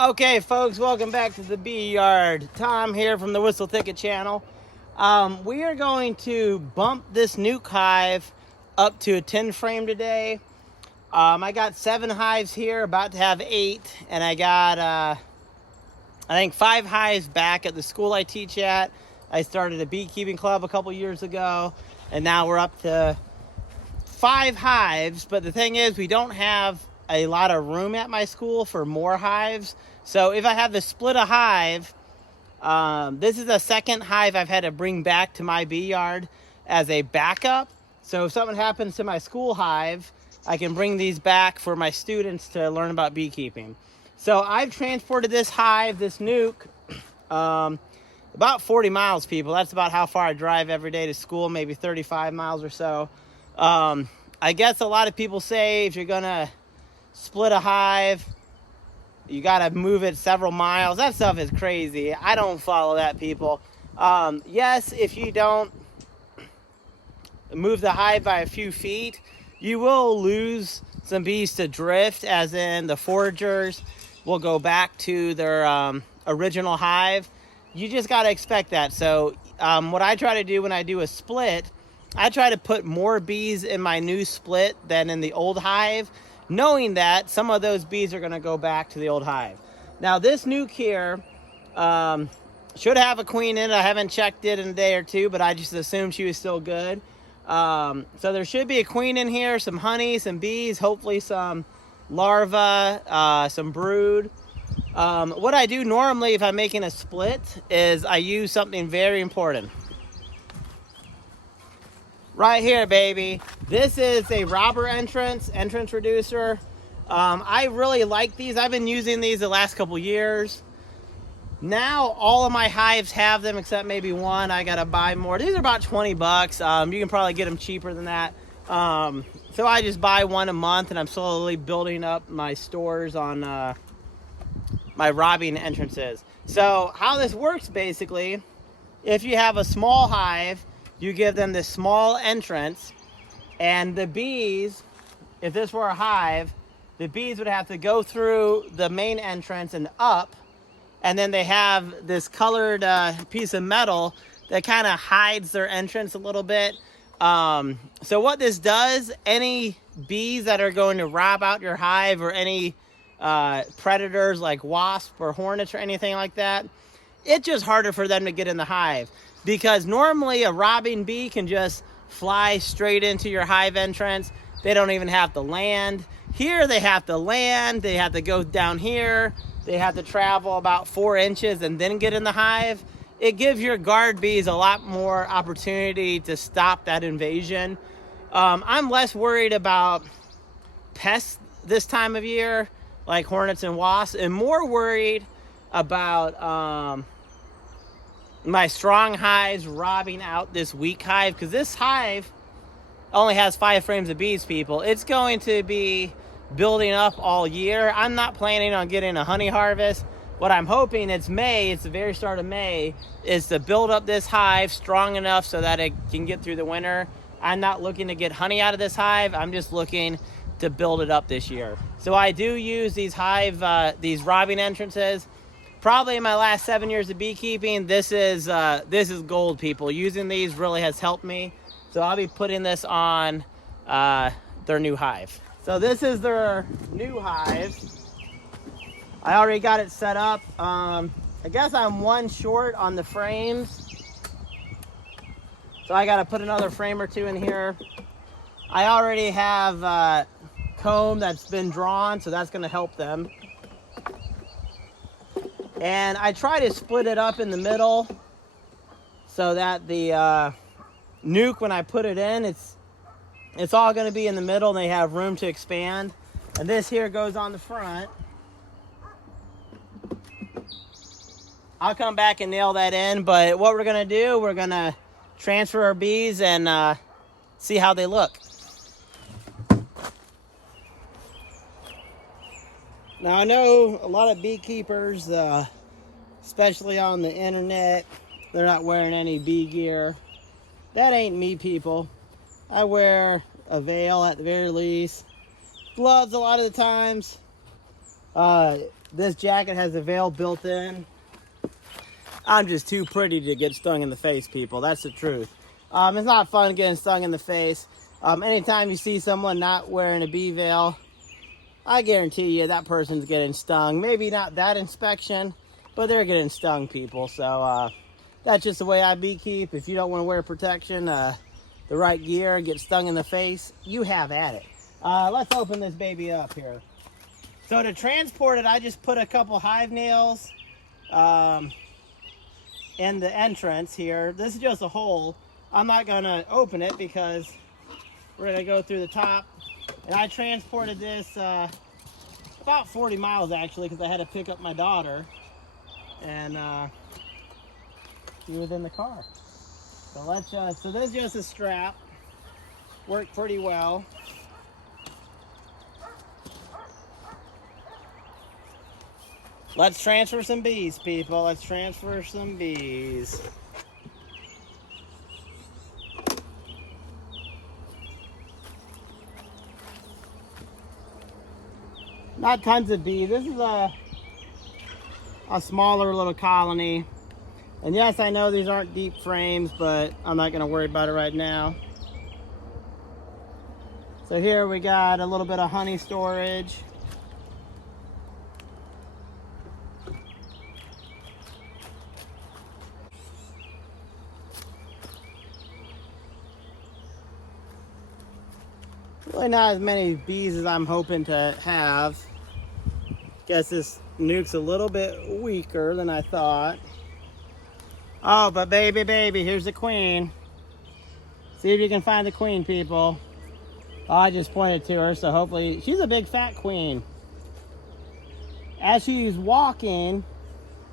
Okay, folks, welcome back to the Bee Yard. Tom here from the Whistle Thicket channel. We are going to bump this NUC hive up to a 10 frame today. I got 7 hives here, about to have 8, and I got, I think 5 hives back at the school I teach at. I started a beekeeping club a couple years ago, and now we're up to 5 hives. But the thing is, we don't have a lot of room at my school for more hives. So if I have to split a hive, this is the second hive I've had to bring back to my bee yard as a backup. So if something happens to my school hive, I can bring these back for my students to learn about beekeeping. So I've transported this hive, this NUC, about 40 miles, people. That's about how far I drive every day to school, maybe 35 miles or so. I guess a lot of people say if you're gonna split a hive, you gotta move it several miles. That stuff is crazy. I don't follow that, people. Yes, if you don't move the hive by a few feet, you will lose some bees to drift, as in the foragers will go back to their original hive. You just gotta expect that. So what I try to do when I do a split, I try to put more bees in my new split than in the old hive, knowing that some of those bees are going to go back to the old hive. Now this NUC here should have a queen in it. I haven't checked it in a day or two, but I just assumed she was still good. So there should be a queen in here, some honey, some bees, hopefully some larvae, some brood. What I do normally if I'm making a split is I use something very important. Right here, baby. This is a robber entrance reducer. I really like these. I've been using these the last couple years. Now all of my hives have them except maybe one. I gotta buy more. These are about 20 bucks. You can probably get them cheaper than that. So I just buy one a month, and I'm slowly building up my stores on my robbing entrances. So how this works, basically, if you have a small hive, you give them this small entrance, and the bees, if this were a hive, the bees would have to go through the main entrance and up, and then they have this colored piece of metal that kind of hides their entrance a little bit. So what this does, any bees that are going to rob out your hive, or any predators like wasps or hornets or anything like that, it's just harder for them to get in the hive. Because normally a robbing bee can just fly straight into your hive entrance. They don't even have to land. Here they have to land, they have to go down here, they have to travel about 4 inches and then get in the hive. It gives your guard bees a lot more opportunity to stop that invasion. I'm less worried about pests this time of year, like hornets and wasps, and more worried about my strong hives robbing out this weak hive, because this hive only has 5 frames of bees, people. It's going to be building up all year. I'm not planning on getting a honey harvest. What I'm hoping, it's May, it's the very start of May, is to build up this hive strong enough so that it can get through the winter. I'm not looking to get honey out of this hive. I'm just looking to build it up this year. So I do use these these robbing entrances. Probably in my last 7 years of beekeeping, this is gold, people. Using these really has helped me. So I'll be putting this on their new hive. So this is their new hive. I already got it set up. I guess I'm 1 short on the frames, so I got to put another frame or 2 in here. I already have comb that's been drawn, so that's going to help them. And I try to split it up in the middle so that the NUC, when I put it in, it's all going to be in the middle and they have room to expand. And this here goes on the front. I'll come back and nail that in, but what we're going to do, we're going to transfer our bees and see how they look. Now I know a lot of beekeepers, especially on the internet, they're not wearing any bee gear. That ain't me, people. I wear a veil at the very least, gloves a lot of the times. This jacket has a veil built in. I'm just too pretty to get stung in the face, people. That's the truth. It's not fun getting stung in the face. Anytime you see someone not wearing a bee veil, I guarantee you that person's getting stung. Maybe not that inspection, but they're getting stung, people. So that's just the way I beekeep. If you don't want to wear protection, the right gear, get stung in the face, you have at it. Let's open this baby up here. So to transport it, I just put a couple hive nails in the entrance here. This is just a hole. I'm not gonna open it because we're gonna go through the top. And I transported this about 40 miles actually, because I had to pick up my daughter and she was in the car. So let's so this is just a strap. Worked pretty well. Let's transfer some bees, people. Let's transfer some bees. Not tons of bees. This is a smaller little colony. And yes, I know these aren't deep frames, but I'm not going to worry about it right now. So here we got a little bit of honey storage. Really not as many bees as I'm hoping to have. Guess this nuke's a little bit weaker than I thought. Oh, but baby, here's the queen. See if you can find the queen, people. Oh, I just pointed to her, so hopefully, she's a big fat queen. As she's walking,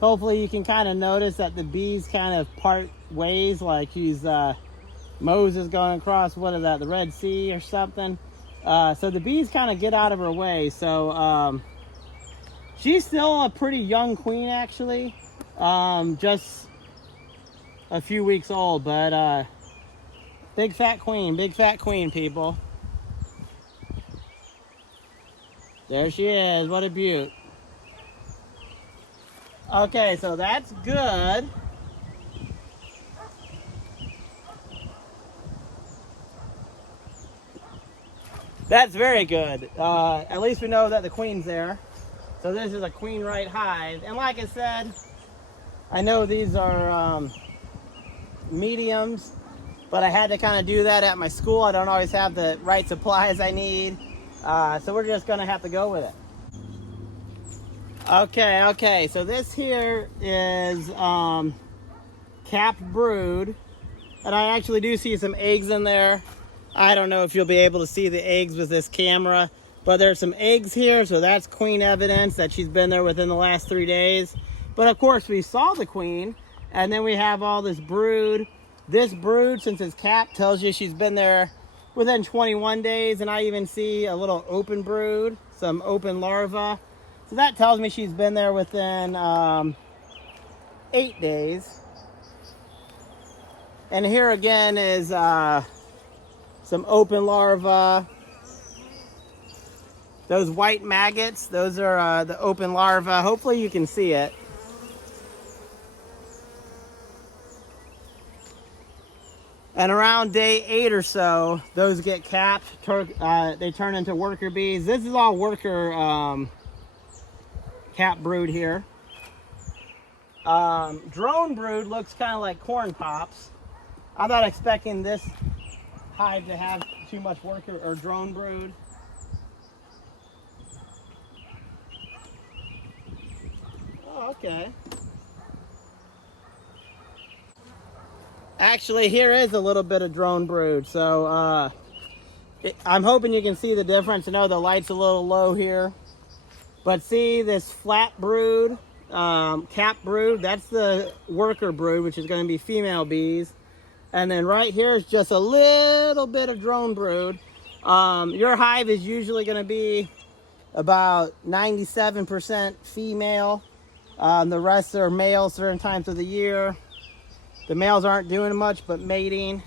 hopefully you can kind of notice that the bees kind of part ways, like she's Moses going across, what is that, the Red Sea or something. So the bees kind of get out of her way. So she's still a pretty young queen, actually. Just a few weeks old, but big fat queen, people. There she is. What a beaut. Okay, so that's good. That's very good. At least we know that the queen's there. So this is a queen right hive. And like I said, I know these are mediums, but I had to kind of do that at my school. I don't always have the right supplies I need. So we're just gonna have to go with it. Okay, so this here is capped brood. And I actually do see some eggs in there. I don't know if you'll be able to see the eggs with this camera, but there's some eggs here, so that's queen evidence that she's been there within the last 3 days. But of course we saw the queen, and then we have all this brood. This brood, since it's capped, tells you she's been there within 21 days, and I even see a little open brood, some open larvae. So that tells me she's been there within 8 days. And here again is some open larvae. Those white maggots, those are the open larvae. Hopefully you can see it. And around day 8 or so, those get capped. They turn into worker bees. This is all worker cap brood here. Drone brood looks kind of like corn pops. I'm not expecting this hive to have too much worker or drone brood. Oh, okay. Actually, here is a little bit of drone brood. So I'm hoping you can see the difference. I know the light's a little low here. But see this flat brood, cap brood, that's the worker brood, which is going to be female bees. And then right here is just a little bit of drone brood. Your hive is usually going to be about 97% female. The rest are male certain times of the year. The males aren't doing much but mating,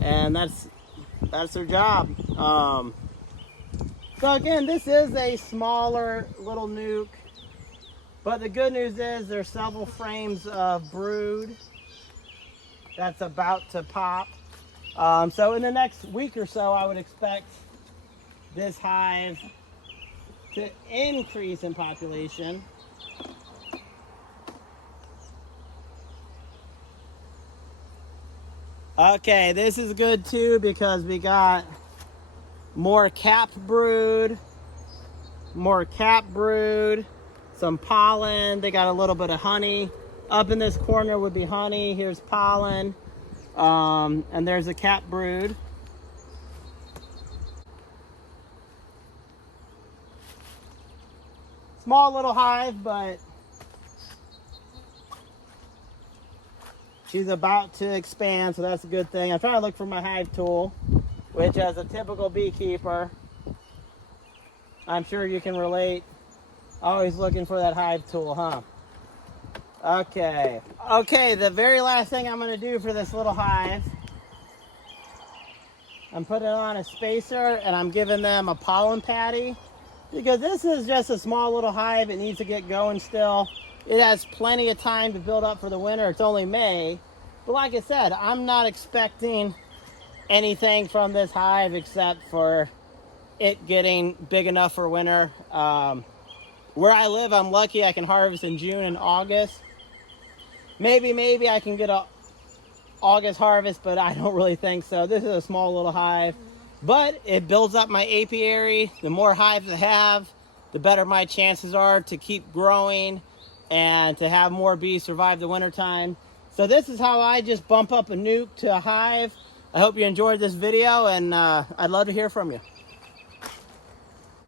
and that's their job. So again, this is a smaller little nuke. But the good news is there's several frames of brood that's about to pop. So in the next week or so, I would expect this hive to increase in population. Okay, this is good too because we got more capped brood, some pollen. They got a little bit of honey. Up in this corner would be honey. Here's pollen. And there's a capped brood. Small little hive, but she's about to expand, so that's a good thing. I'm trying to look for my hive tool, which as a typical beekeeper, I'm sure you can relate. Always looking for that hive tool, huh? Okay, the very last thing I'm gonna do for this little hive, I'm putting on a spacer and I'm giving them a pollen patty because this is just a small little hive. It needs to get going still. It has plenty of time to build up for the winter. It's only May. But like I said, I'm not expecting anything from this hive except for it getting big enough for winter. Where I live, I'm lucky I can harvest in June and August. Maybe I can get a August harvest, but I don't really think so. This is a small little hive, but it builds up my apiary. The more hives I have, the better my chances are to keep growing and to have more bees survive the wintertime. So this is how I just bump up a nuke to a hive. I hope you enjoyed this video, and I'd love to hear from you.